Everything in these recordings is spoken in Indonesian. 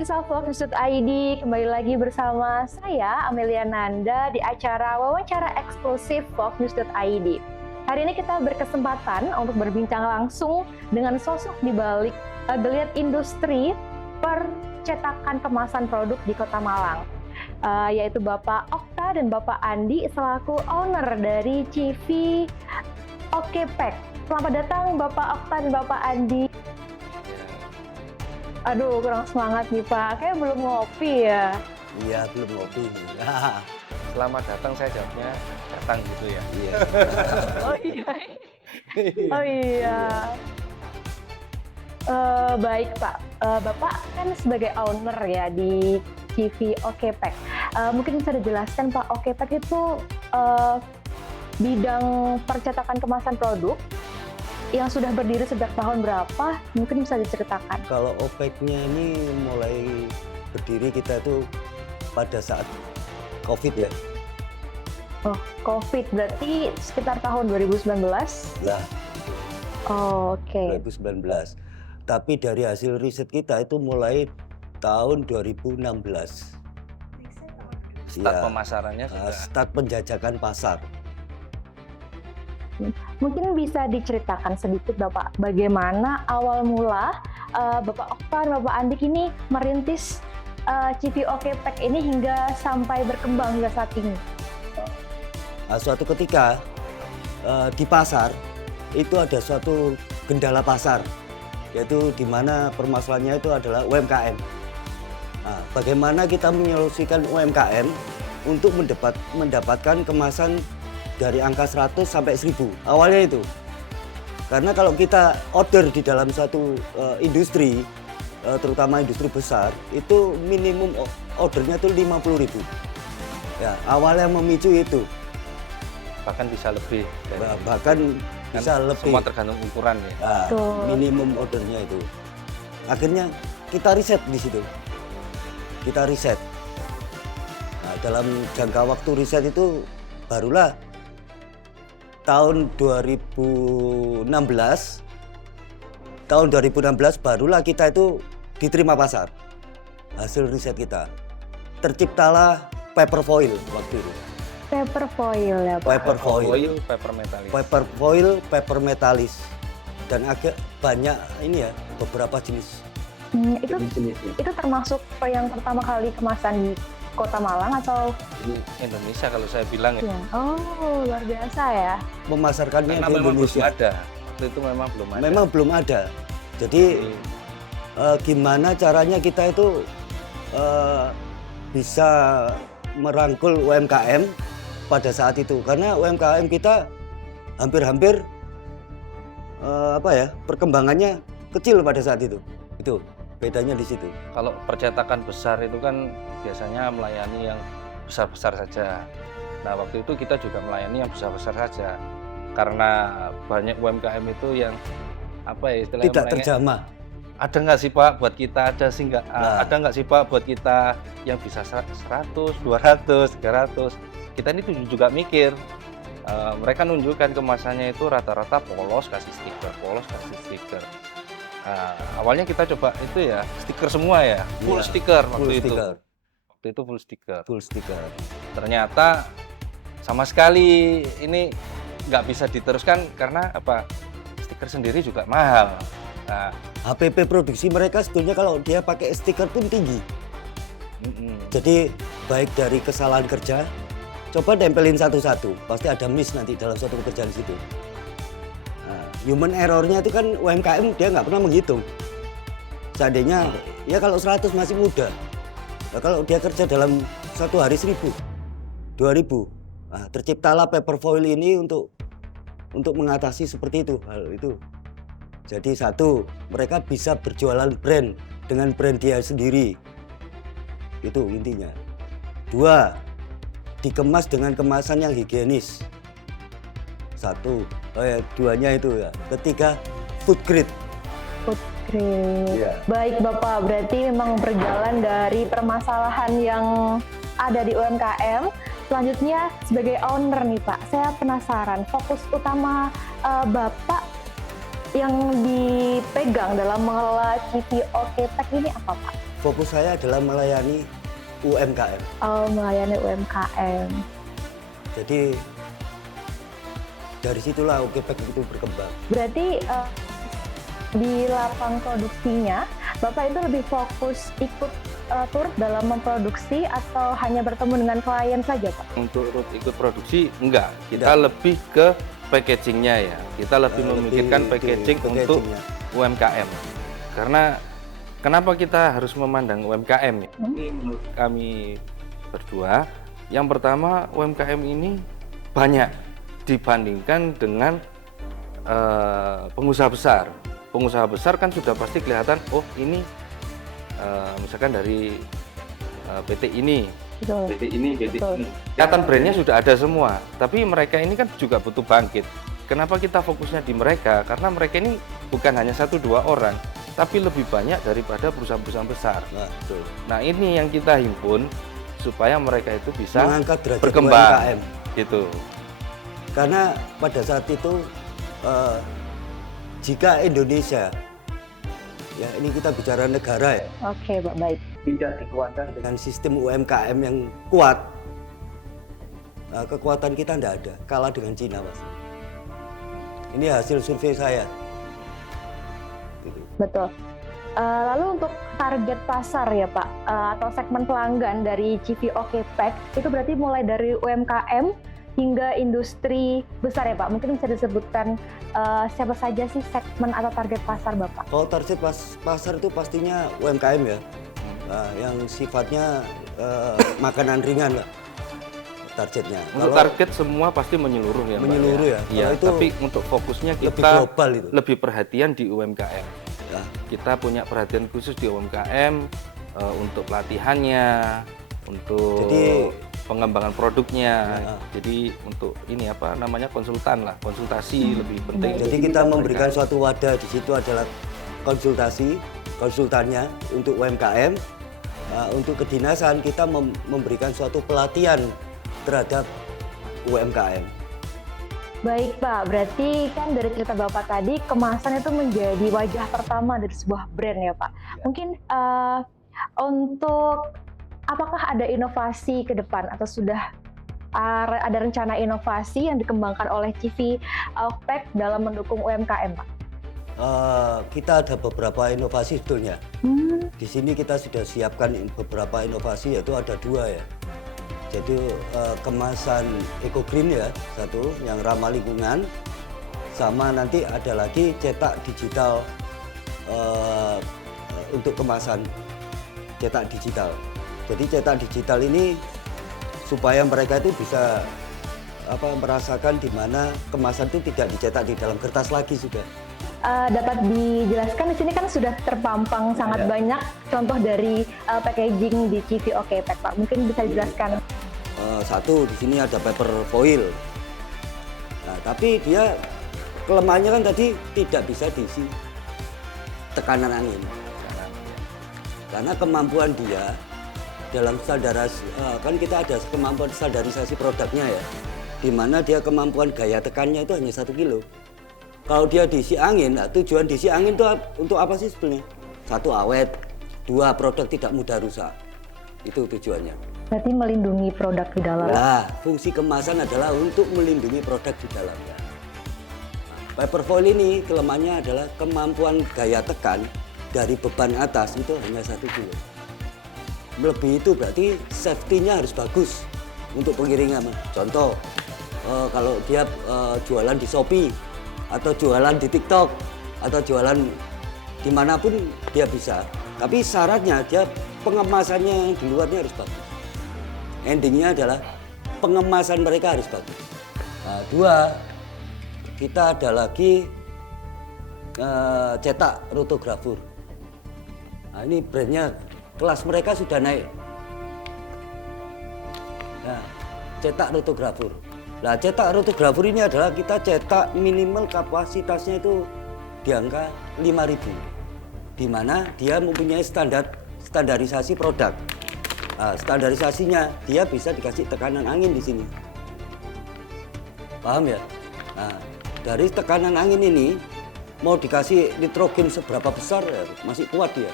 pemirsa Vlognews.id, kembali lagi bersama saya Amelia Nanda di acara wawancara eksklusif Vlognews.id. Hari ini kita berkesempatan untuk berbincang langsung dengan sosok di balik geliat industri percetakan kemasan produk di Kota Malang, yaitu Bapak Okta dan Bapak Andi selaku owner dari CV OKPACK. Selamat datang Bapak Okta dan Bapak Andi. Aduh, kurang semangat nih Pak, kayak belum ngopi ya. Iya, belum ngopi. Selamat datang, saya jawabnya datang gitu ya. Iya. Oh iya. Oh iya. Baik Pak, Bapak kan sebagai owner ya di CV OKPACK. Mungkin bisa dijelaskan Pak, OKPACK itu bidang percetakan kemasan produk yang sudah berdiri sejak tahun berapa? Mungkin bisa diceritakan. Kalau OPEC-nya ini mulai berdiri kita itu pada saat COVID ya. Oh, COVID berarti sekitar tahun 2019? Lah, Oh, oke. 2019. Tapi dari hasil riset kita itu mulai tahun 2016. Start Ya, pemasarannya sudah. start penjajakan pasar. Mungkin bisa diceritakan sedikit Bapak, bagaimana awal mula Bapak Okta dan Bapak Andik ini merintis CV OKPACK ini hingga sampai berkembang hingga saat ini? Suatu ketika di pasar itu ada suatu gendala pasar, yaitu di mana permasalahannya itu adalah UMKM. Nah, bagaimana kita menyolusikan UMKM untuk mendapatkan kemasan dari angka 100 sampai 1000, awalnya itu. Karena kalau kita order di dalam satu industri, terutama industri besar, itu minimum ordernya itu 50.000. Ya, awalnya memicu itu. Bahkan bisa lebih. Bahkan bisa lebih. Semua tergantung ukuran ya. Nah, minimum ordernya itu. Akhirnya kita riset di situ. Kita riset. Nah, dalam jangka waktu riset itu barulah tahun 2016 barulah kita itu diterima pasar. Hasil riset kita. Terciptalah paper foil waktu itu. Paper foil ya Pak? Paper foil. Paper metalis. Paper foil, paper metalis. Dan agak banyak ini ya, beberapa jenis. Itu termasuk yang pertama kali kemasan di Kota Malang atau Ini Indonesia kalau saya bilang ya. Oh, luar biasa ya. Memasarkannya Karena di memang belum Indonesia. ada. Waktu itu memang belum ada. Memang belum ada. Jadi gimana caranya kita itu bisa merangkul UMKM pada saat itu, karena UMKM kita hampir-hampir perkembangannya kecil pada saat itu. Itu bedanya di situ. Kalau percetakan besar itu kan biasanya melayani yang besar-besar saja. Nah, waktu itu kita juga melayani yang besar-besar saja. Karena banyak UMKM itu yang istilahnya Tidak terjamah. Ada nggak sih Pak buat kita, ada nggak sih Pak buat kita yang bisa 100, 200, 300. Kita ini juga mikir, mereka nunjukkan kemasannya itu rata-rata polos kasih stiker. Awalnya kita coba itu ya stiker semua ya, full stiker waktu itu. Waktu itu full stiker. Ternyata sama sekali ini nggak bisa diteruskan karena stiker sendiri juga mahal. HPP produksi mereka sebetulnya kalau dia pakai stiker pun tinggi. Jadi baik dari kesalahan kerja, coba tempelin satu-satu, pasti ada miss nanti dalam suatu pekerjaan situ. Human error-nya itu kan UMKM dia nggak pernah menghitung. Seandainya ya kalau 100 masih muda, nah, kalau dia kerja dalam satu hari 1000, 2000, nah, terciptalah paper foil ini untuk mengatasi seperti itu, hal itu. Jadi satu, mereka bisa berjualan brand dengan brand dia sendiri, itu intinya. Dua, dikemas dengan kemasan yang higienis. Duanya itu ya. Ketiga, food grade. Food grade. Yeah. Baik Bapak, berarti memang berjalan dari permasalahan yang ada di UMKM. Selanjutnya sebagai owner nih Pak, saya penasaran fokus utama Bapak yang dipegang dalam mengelola CV OKPACK ini apa Pak? fokus saya adalah melayani UMKM. Oh, melayani UMKM. Jadi dari situlah OKPEK itu berkembang. Berarti di lapang produksinya, Bapak itu lebih fokus ikut turut dalam memproduksi atau hanya bertemu dengan klien saja, Pak? Untuk ikut produksi enggak, kita lebih ke packagingnya ya. Kita lebih memikirkan packaging untuk UMKM. Karena kenapa kita harus memandang UMKM ya? Ini menurut kami berdua, yang pertama UMKM ini banyak dibandingkan dengan pengusaha besar. Pengusaha besar kan sudah pasti kelihatan, oh ini misalkan dari PT ini, Betul. PT ini, PT Betul. ini. Kelihatan brandnya sudah ada semua, tapi mereka ini kan juga butuh bangkit. Kenapa kita fokusnya di mereka? Karena mereka ini bukan hanya 1-2 orang, tapi lebih banyak daripada perusahaan-perusahaan besar. Nah ini yang kita himpun supaya mereka itu bisa mengangkat derajat berkembang, UMKM. gitu. Karena pada saat itu jika Indonesia, ya ini kita bicara negara ya, Oke, Pak, baik. tidak dikuatkan dengan sistem UMKM yang kuat, kekuatan kita tidak ada, kalah dengan Cina, Mas. Ini hasil survei saya. Gitu. Betul. Lalu untuk target pasar ya Pak, atau segmen pelanggan dari CV OKPEK itu berarti mulai dari UMKM hingga industri besar ya Pak. Mungkin bisa disebutkan siapa saja sih segmen atau target pasar Bapak? Kalau target pasar itu pastinya UMKM ya, yang sifatnya makanan ringan lah targetnya. Untuk target semua pasti menyeluruh ya Mbak. Menyeluruh ya. Iya, Kalau itu tapi untuk fokusnya lebih kita global itu. lebih perhatian di UMKM. Ya. Kita punya perhatian khusus di UMKM untuk pelatihannya, untuk Jadi pengembangan produknya. Ya. Jadi untuk ini apa namanya konsultan lah, konsultasi lebih penting. Jadi kita memberikan suatu wadah, di situ adalah konsultannya untuk UMKM. Untuk kedinasan kita memberikan suatu pelatihan terhadap UMKM. Baik Pak, berarti kan dari cerita Bapak tadi kemasan itu menjadi wajah pertama dari sebuah brand ya Pak. Mungkin untuk apakah ada inovasi ke depan atau sudah ada rencana inovasi yang dikembangkan oleh CV OKPEK dalam mendukung UMKM Pak? Kita ada beberapa inovasi sebetulnya. Di sini kita sudah siapkan beberapa inovasi, yaitu ada 2 ya. Jadi kemasan eco green ya, satu yang ramah lingkungan, sama nanti ada lagi cetak digital untuk kemasan cetak digital. Jadi cetak digital ini supaya mereka itu bisa merasakan di mana kemasan itu tidak dicetak di dalam kertas lagi sudah. Dapat dijelaskan di sini kan sudah terpampang sangat banyak contoh dari packaging di CV OKPEK Pak. Mungkin bisa dijelaskan. Satu di sini ada paper foil. Nah, tapi dia kelemahannya kan tadi tidak bisa diisi tekanan angin. Karena kemampuan dia dalam standarisasi, kan kita ada kemampuan standarisasi produknya ya, di mana dia kemampuan gaya tekannya itu hanya 1 kilo. Kalau dia diisi angin, nah tujuan diisi angin itu untuk apa sih sebenarnya? 1 awet, 2 produk tidak mudah rusak. Itu tujuannya. Berarti melindungi produk di dalam. Nah, fungsi kemasan adalah untuk melindungi produk di dalamnya. Nah, paper foil ini kelemahannya adalah kemampuan gaya tekan dari beban atas itu hanya 1 kilo. Melebihi itu berarti safety-nya harus bagus untuk pengiringan. Contoh, kalau dia jualan di Shopee, atau jualan di TikTok, atau jualan dimanapun dia bisa. Tapi syaratnya dia pengemasannya yang di luarnya harus bagus. Endingnya adalah pengemasan mereka harus bagus. Nah, 2, kita ada lagi cetak rotografur. Nah, ini brandnya kelas mereka sudah naik. Nah, cetak rotografur. Nah, cetak rotografur ini adalah kita cetak minimal kapasitasnya itu di angka 5.000, di mana dia mempunyai standarisasi produk. Nah, standarisasinya dia bisa dikasih tekanan angin di sini. Paham ya? Nah, dari tekanan angin ini mau dikasih nitrogen seberapa besar ya masih kuat dia.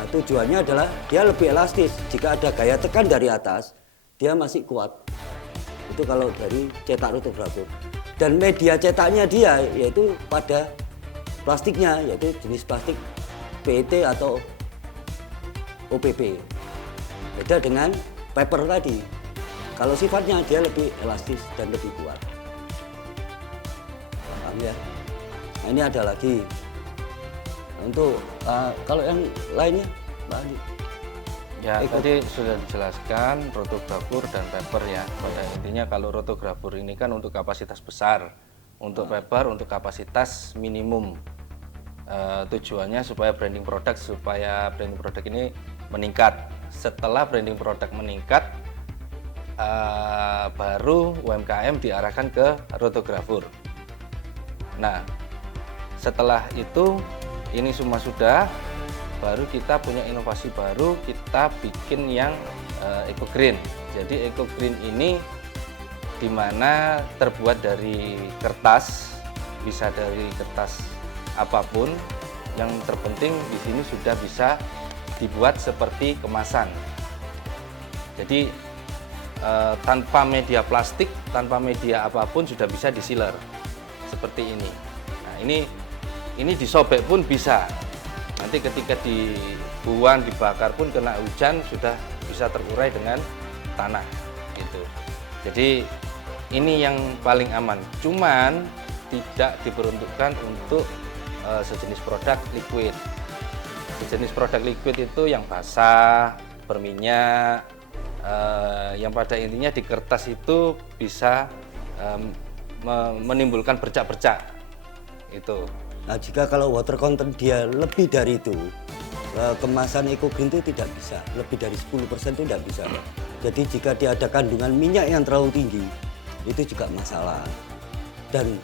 Nah, tujuannya adalah dia lebih elastis. Jika ada gaya tekan dari atas, dia masih kuat. Itu kalau dari cetak rotografur. Dan media cetaknya dia yaitu pada plastiknya, yaitu jenis plastik PET atau OPP. Beda dengan paper tadi. Kalau sifatnya dia lebih elastis dan lebih kuat. Paham ya? Nah, ini ada lagi. Untuk kalau yang lainnya, Mbak Andi. Ya, tadi sudah dijelaskan rotografur dan paper ya. Pada intinya kalau rotografur ini kan untuk kapasitas besar, untuk paper untuk kapasitas minimum. Tujuannya supaya branding produk ini meningkat. Setelah branding produk meningkat, baru UMKM diarahkan ke rotografur. Nah, setelah itu ini semua sudah, baru kita punya inovasi baru, kita bikin yang Eco Green. Jadi Eco Green ini dimana terbuat dari kertas, bisa dari kertas apapun. Yang terpenting di sini sudah bisa dibuat seperti kemasan. Jadi tanpa media plastik, tanpa media apapun sudah bisa disealer seperti ini. Nah, ini disobek pun bisa. Nanti ketika dibuang, dibakar pun kena hujan sudah bisa terurai dengan tanah gitu. Jadi ini yang paling aman. Cuman tidak diperuntukkan untuk sejenis produk liquid. Sejenis produk liquid itu yang basah, berminyak, yang pada intinya di kertas itu bisa menimbulkan bercak-bercak itu. Nah, jika kalau water content dia lebih dari itu, kemasan Eco Green itu tidak bisa, lebih dari 10% itu tidak bisa. Jadi jika dia ada kandungan minyak yang terlalu tinggi, itu juga masalah. Dan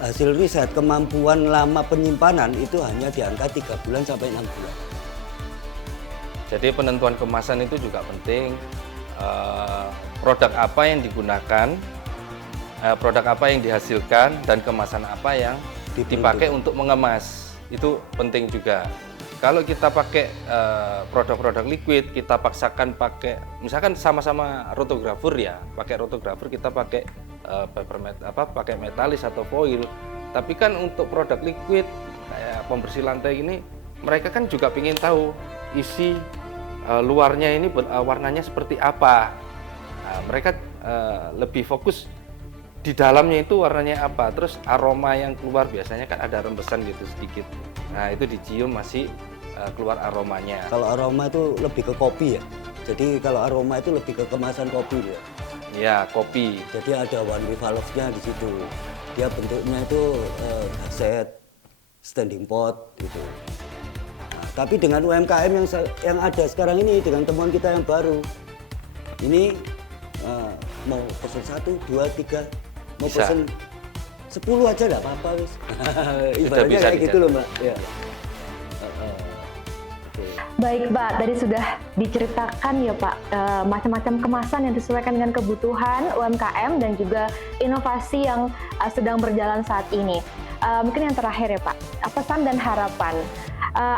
hasil riset kemampuan lama penyimpanan itu hanya di angka 3 bulan sampai 6 bulan. Jadi penentuan kemasan itu juga penting. Produk apa yang digunakan, produk apa yang dihasilkan, dan kemasan apa yang dipakai untuk mengemas, itu penting juga. Kalau kita pakai produk-produk liquid, kita paksakan pakai, misalkan sama-sama rotografur ya, pakai rotografur kita pakai pakai metalis atau foil. Tapi kan untuk produk liquid kayak pembersih lantai ini, mereka kan juga ingin tahu isi luarnya ini warnanya seperti apa. Nah, mereka lebih fokus di dalamnya itu warnanya apa, terus aroma yang keluar biasanya kan ada rembesan gitu sedikit. Nah, itu dicium masih keluar aromanya. Kalau aroma itu lebih ke kopi ya. Jadi kalau aroma itu lebih ke kemasan kopi ya. Ya, kopi. Jadi ada one way valve-nya di situ. Dia bentuknya itu kaset, standing pot gitu. Nah, tapi dengan UMKM yang ada sekarang ini, dengan temuan kita yang baru, ini mau pesen 1, 2, 3, mau bisa. pesen 10 aja nggak apa-apa wis. Ibaratnya bisa kayak gitu loh Mbak. Ya. Baik Pak, tadi sudah diceritakan ya Pak, macam-macam kemasan yang disesuaikan dengan kebutuhan UMKM dan juga inovasi yang sedang berjalan saat ini. Mungkin yang terakhir ya Pak, pesan dan harapan.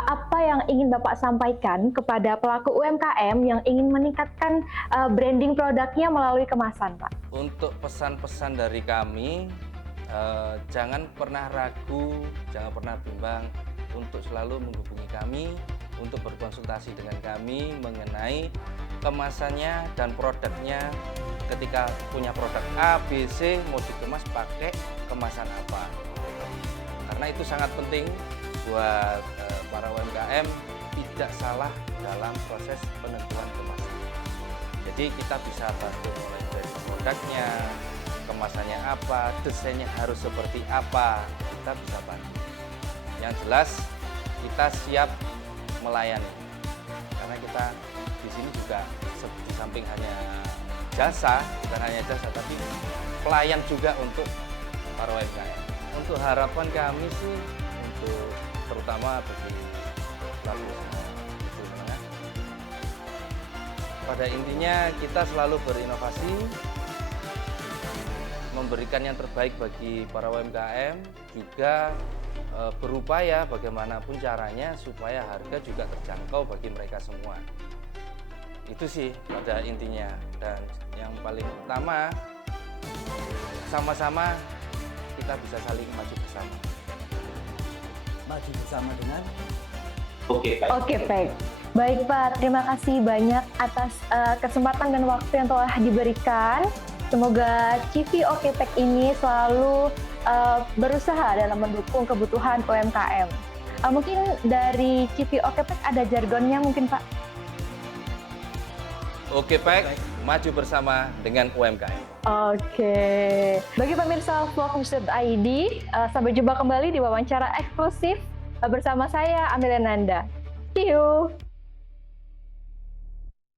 Apa yang ingin Bapak sampaikan kepada pelaku UMKM yang ingin meningkatkan branding produknya melalui kemasan Pak? Untuk pesan-pesan dari kami, jangan pernah ragu, jangan pernah bimbang untuk selalu menghubungi kami, untuk berkonsultasi dengan kami mengenai kemasannya dan produknya. Ketika punya produk A, B, C mau dikemas pakai kemasan apa, karena itu sangat penting buat para UMKM tidak salah dalam proses penentuan kemasan. Jadi kita bisa bantu mulai dari produknya, kemasannya apa, desainnya harus seperti apa, kita bisa bantu. Yang jelas kita siap melayani, karena kita di sini juga di samping hanya jasa, bukan hanya jasa, tapi pelayan juga untuk para UMKM. Untuk harapan kami sih, untuk terutama bagi pelaku kecil menengah, pada intinya kita selalu berinovasi, memberikan yang terbaik bagi para UMKM, juga berupaya bagaimanapun caranya supaya harga juga terjangkau bagi mereka semua. Itu sih pada intinya, dan yang paling utama sama-sama kita bisa saling maju bersama. Maju bersama dengan Oke, baik. Baik Pak, terima kasih banyak atas kesempatan dan waktu yang telah diberikan. Semoga CV Okepek ini selalu berusaha dalam mendukung kebutuhan UMKM. Mungkin dari CV Okepek ada jargonnya mungkin Pak? Okepek, maju bersama dengan UMKM. Oke. Bagi pemirsa vlognews.id, sampai jumpa kembali di wawancara eksklusif bersama saya Amelia Nanda. See you.